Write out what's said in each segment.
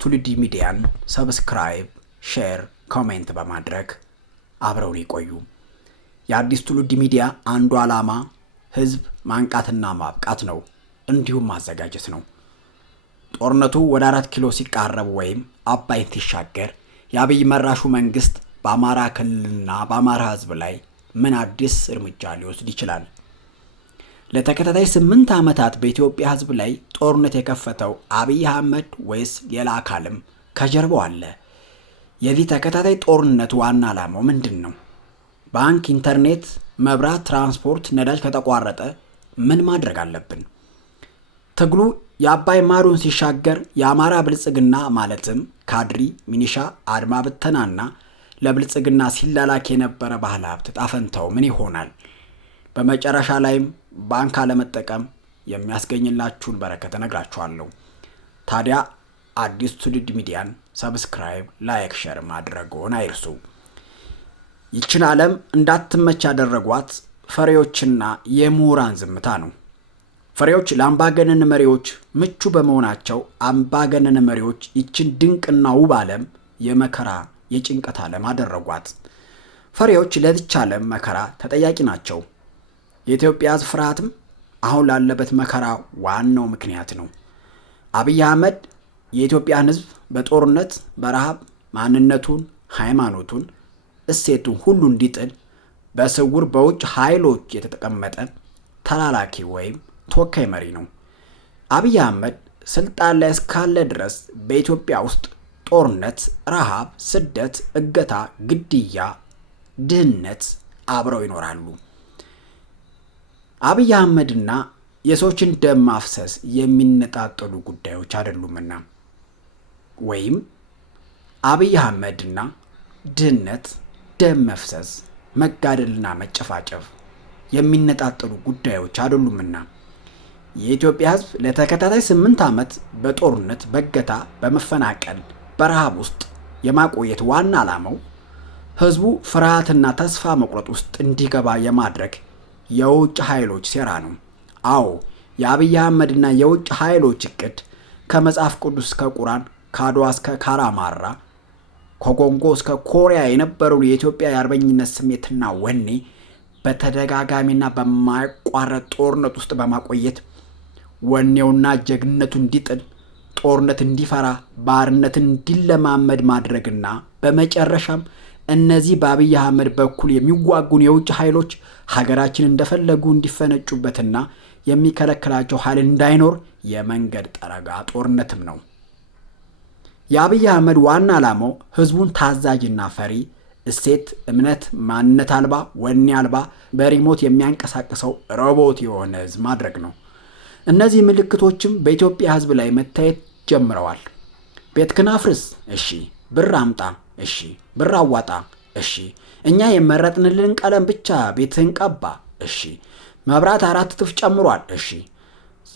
ትውልድ ሚዲያን ሰብስክራይብ፣ ሼር፣ ኮሜንት በማድረግ አብረውን ይቆዩ። የአዲስ ትውልድ ሚዲያ አንዱ ዓላማ ህዝብ ማንቃትና ማብቃት ነው፣ እንዲሁም ማዘጋጀት ነው። ጦርነቱ ወደ 4 ኪሎ ሲቃረብ ወይም አባይን ሲሻገር የአብይ መራሹ መንግስት በአማራ ክልልና በአማራ ህዝብ ላይ ምን አዲስ እርምጃ ሊወስድ ይችላል? ለተከታታይ 8 ዓመታት በኢትዮጵያ ህዝብ ላይ ጦርነት የከፈተው አብይ አህመድ ወይስ ሌላ አካልም ከጀርባው አለ? የዚህ ተከታታይ ጦርነት ዋና ዓላማው ምንድን ነው? ባንክ፣ ኢንተርኔት፣ መብራት፣ ትራንስፖርት፣ ነዳጅ ከተቋረጠ ምን ማድረግ አለብን? ትግሉ የአባይ ማዶን ሲሻገር የአማራ ብልጽግና ማለትም ካድሪ፣ ሚኒሻ፣ አድማ ብተናና ለብልጽግና ሲላላክ የነበረ ባለ ሀብት ጣፈንታው ምን ይሆናል? በመጨረሻ ላይም ባንክ አለመጠቀም የሚያስገኝላችሁን በረከት እነግራችኋለሁ። ታዲያ አዲስ ትውልድ ሚዲያን ሰብስክራይብ፣ ላይክ፣ ሼር ማድረግዎን አይርሱ። ይችን ዓለም እንዳትመች ያደረጓት ፈሪዎችና የምሁራን ዝምታ ነው። ፈሪዎች ለአምባገነን መሪዎች ምቹ በመሆናቸው አምባገነን መሪዎች ይችን ድንቅና ውብ ዓለም የመከራ የጭንቀት ዓለም አደረጓት። ፈሪዎች ለዚች ዓለም መከራ ተጠያቂ ናቸው። የኢትዮጵያ ህዝብ ፍርሃትም አሁን ላለበት መከራ ዋናው ምክንያት ነው። አብይ አህመድ የኢትዮጵያን ህዝብ በጦርነት በረሃብ ማንነቱን፣ ሃይማኖቱን፣ እሴቱን ሁሉ እንዲጥል በስውር በውጭ ኃይሎች የተቀመጠ ተላላኪ ወይም ተወካይ መሪ ነው። አብይ አህመድ ስልጣን ላይ እስካለ ድረስ በኢትዮጵያ ውስጥ ጦርነት፣ ረሃብ፣ ስደት፣ እገታ፣ ግድያ፣ ድህነት አብረው ይኖራሉ። አብይ አህመድና የሰዎችን ደም ማፍሰስ የሚነጣጠሉ ጉዳዮች አይደሉምና፣ ወይም አብይ አህመድና ድህነት፣ ደም መፍሰስ፣ መጋደልና መጨፋጨፍ የሚነጣጠሉ ጉዳዮች አይደሉምና የኢትዮጵያ ህዝብ ለተከታታይ 8 ዓመት በጦርነት፣ በእገታ፣ በመፈናቀል፣ በረሃብ ውስጥ የማቆየት ዋና ዓላማው ህዝቡ ፍርሃትና ተስፋ መቁረጥ ውስጥ እንዲገባ የማድረግ የውጭ ኃይሎች ሴራ ነው። አዎ፣ የአብይ አህመድና የውጭ ኃይሎች እቅድ ከመጽሐፍ ቅዱስ እስከ ቁርአን፣ ከአድዋ እስከ ካራማራ፣ ከኮንጎ እስከ ኮሪያ የነበረውን የኢትዮጵያ የአርበኝነት ስሜትና ወኔ በተደጋጋሚና በማይቋረጥ ጦርነት ውስጥ በማቆየት ወኔውና ጀግነቱ እንዲጥል፣ ጦርነት እንዲፈራ፣ ባርነትን እንዲለማመድ ማድረግና በመጨረሻም እነዚህ በአብይ አህመድ በኩል የሚዋጉን የውጭ ኃይሎች ሀገራችን እንደፈለጉ እንዲፈነጩበትና የሚከለክላቸው ኃይል እንዳይኖር የመንገድ ጠረጋ ጦርነትም ነው። የአብይ አህመድ ዋና ዓላማው ህዝቡን ታዛዥና ፈሪ፣ እሴት፣ እምነት፣ ማንነት አልባ፣ ወኔ አልባ፣ በሪሞት የሚያንቀሳቅሰው ሮቦት የሆነ ህዝብ ማድረግ ነው። እነዚህ ምልክቶችም በኢትዮጵያ ህዝብ ላይ መታየት ጀምረዋል። ቤትክን አፍርስ፣ እሺ። ብር አምጣ፣ እሺ። ብር አዋጣ፣ እሺ። እኛ የመረጥንልን ቀለም ብቻ ቤትህን ቀባ፣ እሺ። መብራት 4 እጥፍ ጨምሯል፣ እሺ።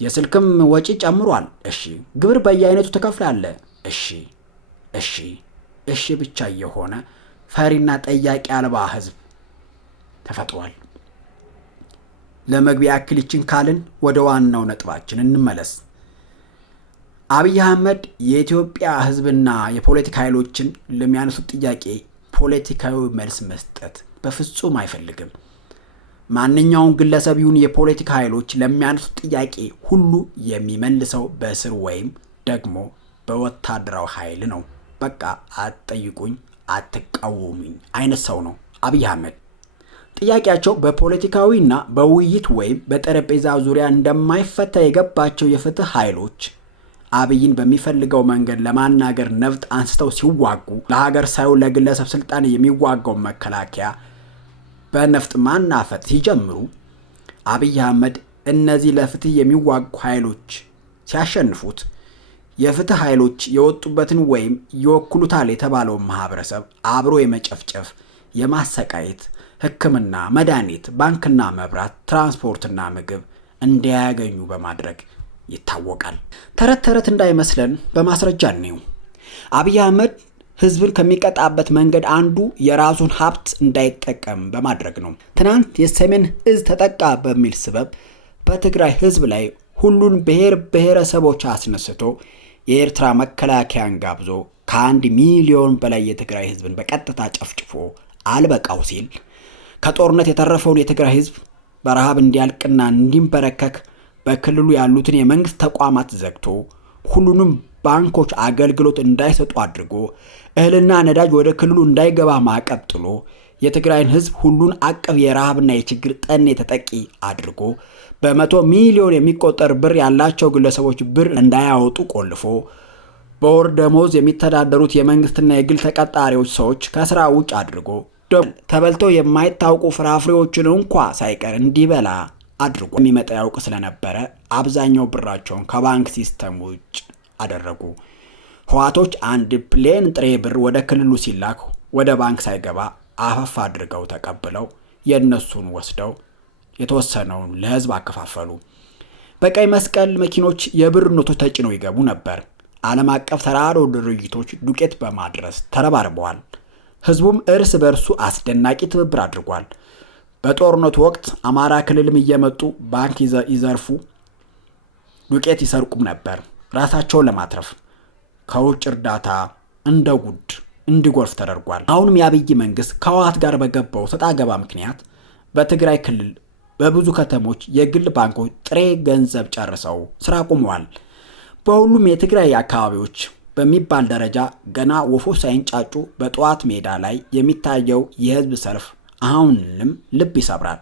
የስልክም ወጪ ጨምሯል፣ እሺ። ግብር በየአይነቱ ትከፍላለህ፣ እሺ። እሺ እሺ ብቻ የሆነ ፈሪና ጠያቂ አልባ ህዝብ ተፈጥሯል። ለመግቢያ ያክል ይችን ካልን ወደ ዋናው ነጥባችን እንመለስ። አብይ አህመድ የኢትዮጵያ ህዝብና የፖለቲካ ኃይሎችን ለሚያነሱት ጥያቄ ፖለቲካዊ መልስ መስጠት በፍጹም አይፈልግም። ማንኛውም ግለሰብ ይሁን የፖለቲካ ኃይሎች ለሚያነሱት ጥያቄ ሁሉ የሚመልሰው በእስር ወይም ደግሞ በወታደራዊ ኃይል ነው። በቃ አትጠይቁኝ፣ አትቃወሙኝ አይነት ሰው ነው አብይ አህመድ። ጥያቄያቸው በፖለቲካዊና በውይይት ወይም በጠረጴዛ ዙሪያ እንደማይፈታ የገባቸው የፍትህ ኃይሎች አብይን በሚፈልገው መንገድ ለማናገር ነፍጥ አንስተው ሲዋጉ፣ ለሀገር ሳይሆን ለግለሰብ ስልጣን የሚዋጋው መከላከያ በነፍጥ ማናፈጥ ሲጀምሩ፣ አብይ አህመድ እነዚህ ለፍትህ የሚዋጉ ኃይሎች ሲያሸንፉት፣ የፍትህ ኃይሎች የወጡበትን ወይም ይወክሉታል የተባለውን ማህበረሰብ አብሮ የመጨፍጨፍ፣ የማሰቃየት፣ ሕክምና፣ መድኃኒት፣ ባንክና መብራት፣ ትራንስፖርትና ምግብ እንዳያገኙ በማድረግ ይታወቃል። ተረት ተረት እንዳይመስለን በማስረጃ ነው። አብይ አህመድ ህዝብን ከሚቀጣበት መንገድ አንዱ የራሱን ሀብት እንዳይጠቀም በማድረግ ነው። ትናንት የሰሜን እዝ ተጠቃ በሚል ስበብ በትግራይ ህዝብ ላይ ሁሉን ብሔር ብሔረሰቦች አስነስቶ የኤርትራ መከላከያን ጋብዞ ከ1 ሚሊዮን በላይ የትግራይ ህዝብን በቀጥታ ጨፍጭፎ አልበቃው ሲል ከጦርነት የተረፈውን የትግራይ ህዝብ በረሃብ እንዲያልቅና እንዲንበረከክ በክልሉ ያሉትን የመንግስት ተቋማት ዘግቶ ሁሉንም ባንኮች አገልግሎት እንዳይሰጡ አድርጎ እህልና ነዳጅ ወደ ክልሉ እንዳይገባ ማዕቀብ ጥሎ የትግራይን ህዝብ ሁሉን አቀፍ የረሃብና የችግር ጠኔ ተጠቂ አድርጎ በ100 ሚሊዮን የሚቆጠር ብር ያላቸው ግለሰቦች ብር እንዳያወጡ ቆልፎ በወር ደሞዝ የሚተዳደሩት የመንግስትና የግል ተቀጣሪዎች ሰዎች ከስራ ውጭ አድርጎ ተበልተው የማይታወቁ ፍራፍሬዎችን እንኳ ሳይቀር እንዲበላ አድርጎ የሚመጣ ያውቅ ስለነበረ አብዛኛው ብራቸውን ከባንክ ሲስተም ውጭ አደረጉ። ህዋቶች አንድ ፕሌን ጥሬ ብር ወደ ክልሉ ሲላክ ወደ ባንክ ሳይገባ አፈፍ አድርገው ተቀብለው የነሱን ወስደው የተወሰነውን ለህዝብ አከፋፈሉ። በቀይ መስቀል መኪኖች የብር ኖቶች ተጭነው ይገቡ ነበር። ዓለም አቀፍ ተራድኦ ድርጅቶች ዱቄት በማድረስ ተረባርበዋል። ህዝቡም እርስ በርሱ አስደናቂ ትብብር አድርጓል። በጦርነቱ ወቅት አማራ ክልልም እየመጡ ባንክ ይዘርፉ፣ ዱቄት ይሰርቁም ነበር ራሳቸውን ለማትረፍ። ከውጭ እርዳታ እንደ ጉድ እንዲጎርፍ ተደርጓል። አሁንም የአብይ መንግስት ከህወሓት ጋር በገባው ሰጣ ገባ ምክንያት በትግራይ ክልል በብዙ ከተሞች የግል ባንኮች ጥሬ ገንዘብ ጨርሰው ስራ ቆመዋል። በሁሉም የትግራይ አካባቢዎች በሚባል ደረጃ ገና ወፎች ሳይንጫጩ በጠዋት ሜዳ ላይ የሚታየው የህዝብ ሰልፍ አሁንም ልብ ይሰብራል።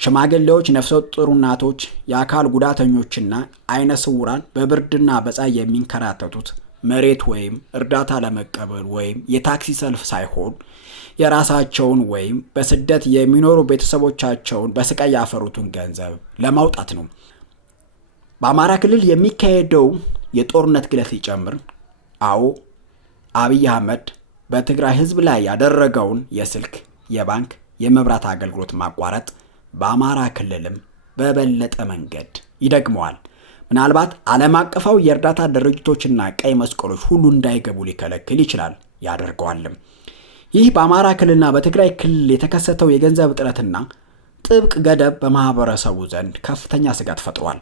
ሽማግሌዎች፣ ነፍሰ ጡር እናቶች፣ የአካል ጉዳተኞችና አይነ ስውራን በብርድና በፀሐይ የሚንከራተቱት መሬት ወይም እርዳታ ለመቀበል ወይም የታክሲ ሰልፍ ሳይሆን የራሳቸውን ወይም በስደት የሚኖሩ ቤተሰቦቻቸውን በስቃይ ያፈሩትን ገንዘብ ለማውጣት ነው። በአማራ ክልል የሚካሄደው የጦርነት ግለት ሲጨምር፣ አዎ አብይ አህመድ በትግራይ ህዝብ ላይ ያደረገውን የስልክ፣ የባንክ፣ የመብራት አገልግሎት ማቋረጥ በአማራ ክልልም በበለጠ መንገድ ይደግመዋል። ምናልባት ዓለም አቀፋዊ የእርዳታ ድርጅቶችና ቀይ መስቀሎች ሁሉ እንዳይገቡ ሊከለክል ይችላል፣ ያደርገዋልም። ይህ በአማራ ክልልና በትግራይ ክልል የተከሰተው የገንዘብ እጥረትና ጥብቅ ገደብ በማህበረሰቡ ዘንድ ከፍተኛ ስጋት ፈጥሯል።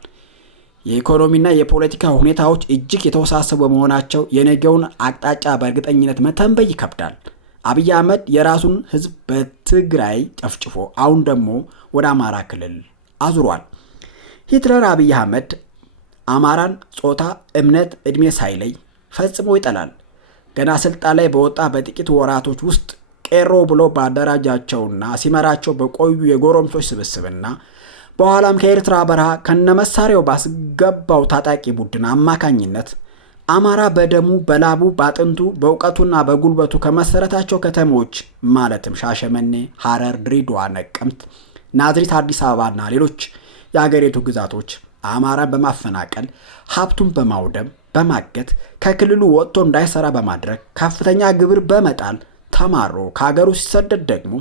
የኢኮኖሚና የፖለቲካ ሁኔታዎች እጅግ የተወሳሰቡ በመሆናቸው የነገውን አቅጣጫ በእርግጠኝነት መተንበይ ይከብዳል። አብይ አህመድ የራሱን ህዝብ በትግራይ ጨፍጭፎ አሁን ደግሞ ወደ አማራ ክልል አዙሯል። ሂትለር አብይ አህመድ አማራን ጾታ፣ እምነት፣ ዕድሜ ሳይለይ ፈጽሞ ይጠላል። ገና ስልጣን ላይ በወጣ በጥቂት ወራቶች ውስጥ ቄሮ ብሎ ባደራጃቸውና ሲመራቸው በቆዩ የጎረምሶች ስብስብና በኋላም ከኤርትራ በረሃ ከነመሳሪያው ባስገባው ታጣቂ ቡድን አማካኝነት አማራ በደሙ በላቡ ባጥንቱ በእውቀቱና በጉልበቱ ከመሰረታቸው ከተሞች ማለትም ሻሸመኔ፣ ሐረር፣ ድሬዳዋ፣ ነቀምት፣ ናዝሬት፣ አዲስ አበባና ሌሎች የአገሪቱ ግዛቶች አማራን በማፈናቀል ሀብቱን በማውደም በማገት ከክልሉ ወጥቶ እንዳይሰራ በማድረግ ከፍተኛ ግብር በመጣል ተማሮ ከሀገሩ ሲሰደድ ደግሞ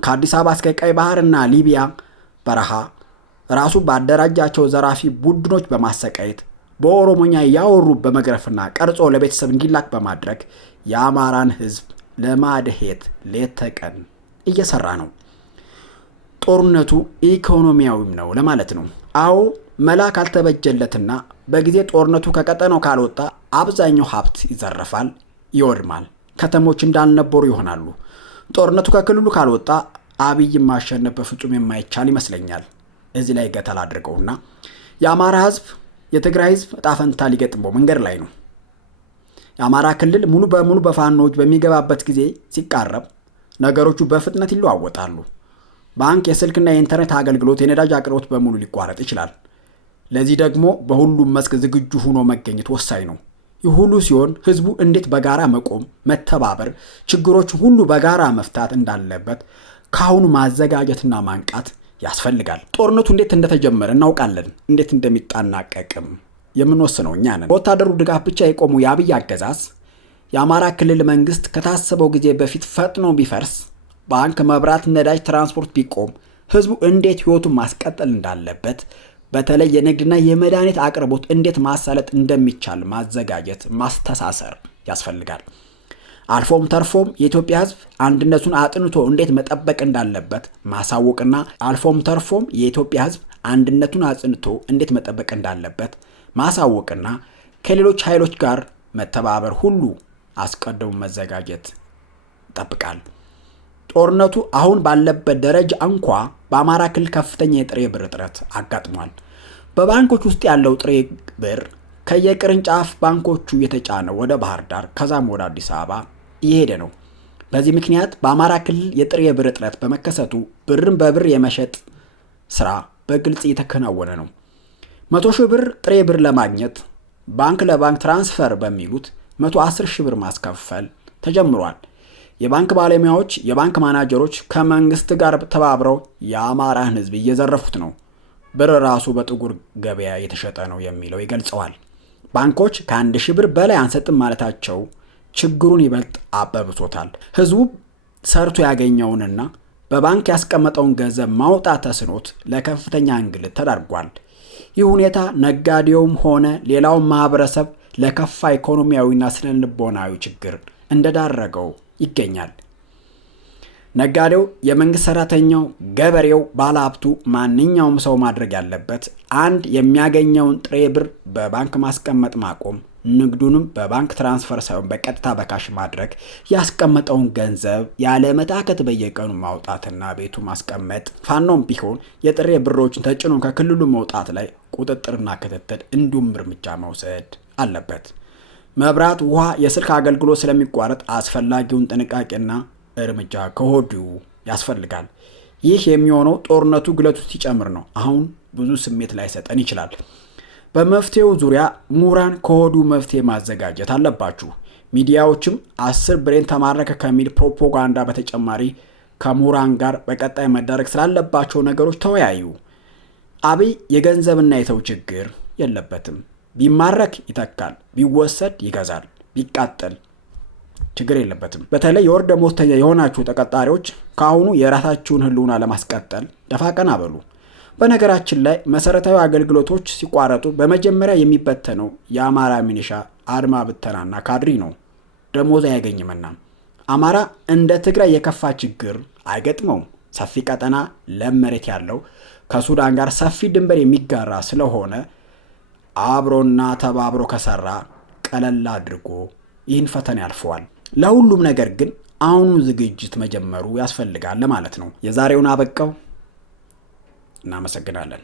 ከአዲስ አበባ እስከ ቀይ ባህርና ሊቢያ በረሃ ራሱ ባደራጃቸው ዘራፊ ቡድኖች በማሰቃየት በኦሮሞኛ ያወሩ በመግረፍና ቀርጾ ለቤተሰብ እንዲላክ በማድረግ የአማራን ህዝብ ለማድሄት ሌት ተቀን እየሰራ ነው። ጦርነቱ ኢኮኖሚያዊም ነው ለማለት ነው። አዎ መላ ካልተበጀለትና በጊዜ ጦርነቱ ከቀጠናው ካልወጣ አብዛኛው ሀብት ይዘረፋል፣ ይወድማል፣ ከተሞች እንዳልነበሩ ይሆናሉ። ጦርነቱ ከክልሉ ካልወጣ አብይን ማሸነፍ በፍጹም የማይቻል ይመስለኛል። እዚህ ላይ ገተል አድርገውና የአማራ ህዝብ የትግራይ ህዝብ ዕጣ ፈንታ ሊገጥመው መንገድ ላይ ነው። የአማራ ክልል ሙሉ በሙሉ በፋኖች በሚገባበት ጊዜ ሲቃረብ ነገሮቹ በፍጥነት ይለዋወጣሉ። ባንክ፣ የስልክና የኢንተርኔት አገልግሎት፣ የነዳጅ አቅርቦት በሙሉ ሊቋረጥ ይችላል። ለዚህ ደግሞ በሁሉም መስክ ዝግጁ ሆኖ መገኘት ወሳኝ ነው። ይህ ሁሉ ሲሆን ህዝቡ እንዴት በጋራ መቆም፣ መተባበር፣ ችግሮች ሁሉ በጋራ መፍታት እንዳለበት ካሁኑ ማዘጋጀትና ማንቃት ያስፈልጋል። ጦርነቱ እንዴት እንደተጀመረ እናውቃለን። እንዴት እንደሚጠናቀቅም የምንወስነው እኛ ነን። በወታደሩ ድጋፍ ብቻ የቆሙ የአብይ አገዛዝ የአማራ ክልል መንግስት ከታሰበው ጊዜ በፊት ፈጥኖ ቢፈርስ፣ ባንክ፣ መብራት፣ ነዳጅ፣ ትራንስፖርት ቢቆም ህዝቡ እንዴት ህይወቱን ማስቀጠል እንዳለበት፣ በተለይ የንግድና የመድኃኒት አቅርቦት እንዴት ማሳለጥ እንደሚቻል ማዘጋጀት፣ ማስተሳሰር ያስፈልጋል። አልፎም ተርፎም የኢትዮጵያ ህዝብ አንድነቱን አጥንቶ እንዴት መጠበቅ እንዳለበት ማሳወቅና አልፎም ተርፎም የኢትዮጵያ ህዝብ አንድነቱን አጽንቶ እንዴት መጠበቅ እንዳለበት ማሳወቅና ከሌሎች ኃይሎች ጋር መተባበር ሁሉ አስቀድሞ መዘጋጀት ይጠብቃል። ጦርነቱ አሁን ባለበት ደረጃ እንኳ በአማራ ክልል ከፍተኛ የጥሬ ብር እጥረት አጋጥሟል። በባንኮች ውስጥ ያለው ጥሬ ብር ከየቅርንጫፍ ባንኮቹ እየተጫነ ወደ ባህር ዳር ከዛም ወደ አዲስ አበባ እየሄደ ነው። በዚህ ምክንያት በአማራ ክልል የጥሬ ብር እጥረት በመከሰቱ ብርን በብር የመሸጥ ስራ በግልጽ እየተከናወነ ነው። 100 ሺህ ብር ጥሬ ብር ለማግኘት ባንክ ለባንክ ትራንስፈር በሚሉት 110 ሺህ ብር ማስከፈል ተጀምሯል። የባንክ ባለሙያዎች፣ የባንክ ማናጀሮች ከመንግስት ጋር ተባብረው የአማራን ሕዝብ እየዘረፉት ነው። ብር ራሱ በጥቁር ገበያ የተሸጠ ነው የሚለው ይገልጸዋል። ባንኮች ከ1 ሺህ ብር በላይ አንሰጥም ማለታቸው ችግሩን ይበልጥ አባብሶታል። ሕዝቡ ሰርቶ ያገኘውንና በባንክ ያስቀመጠውን ገንዘብ ማውጣት ተስኖት ለከፍተኛ እንግልት ተዳርጓል። ይህ ሁኔታ ነጋዴውም ሆነ ሌላውን ማህበረሰብ ለከፋ ኢኮኖሚያዊና ስነልቦናዊ ችግር እንደዳረገው ይገኛል። ነጋዴው፣ የመንግስት ሰራተኛው፣ ገበሬው፣ ባለሀብቱ፣ ማንኛውም ሰው ማድረግ ያለበት አንድ የሚያገኘውን ጥሬ ብር በባንክ ማስቀመጥ ማቆም፣ ንግዱንም በባንክ ትራንስፈር ሳይሆን በቀጥታ በካሽ ማድረግ፣ ያስቀመጠውን ገንዘብ ያለመታከት በየቀኑ ማውጣትና ቤቱ ማስቀመጥ፣ ፋኖም ቢሆን የጥሬ ብሮችን ተጭኖ ከክልሉ መውጣት ላይ ቁጥጥርና ክትትል እንዲሁም እርምጃ መውሰድ አለበት። መብራት፣ ውሃ፣ የስልክ አገልግሎት ስለሚቋረጥ አስፈላጊውን ጥንቃቄና እርምጃ ከወዲሁ ያስፈልጋል። ይህ የሚሆነው ጦርነቱ ግለቱ ሲጨምር ነው። አሁን ብዙ ስሜት ላይሰጠን ይችላል። በመፍትሄው ዙሪያ ምሁራን ከወዲሁ መፍትሄ ማዘጋጀት አለባችሁ። ሚዲያዎችም 10 ብሬን ተማረከ ከሚል ፕሮፓጋንዳ በተጨማሪ ከምሁራን ጋር በቀጣይ መዳረግ ስላለባቸው ነገሮች ተወያዩ። አብይ የገንዘብና የሰው ችግር የለበትም። ቢማረክ ይተካል፣ ቢወሰድ ይገዛል፣ ቢቃጠል ችግር የለበትም። በተለይ የወር ደመወዝተኛ የሆናችሁ ተቀጣሪዎች ከአሁኑ የራሳችሁን ህልውና ለማስቀጠል ደፋ ቀና በሉ። በነገራችን ላይ መሰረታዊ አገልግሎቶች ሲቋረጡ በመጀመሪያ የሚበተነው የአማራ ሚኒሻ፣ አድማ ብተናና ካድሪ ነው። ደሞዝ አያገኝምና። አማራ እንደ ትግራይ የከፋ ችግር አይገጥመውም። ሰፊ ቀጠና፣ ለም መሬት ያለው፣ ከሱዳን ጋር ሰፊ ድንበር የሚጋራ ስለሆነ አብሮና ተባብሮ ከሰራ ቀለል አድርጎ ይህን ፈተና ያልፈዋል። ለሁሉም ነገር ግን አሁኑ ዝግጅት መጀመሩ ያስፈልጋል ለማለት ነው። የዛሬውን አበቃው። እናመሰግናለን።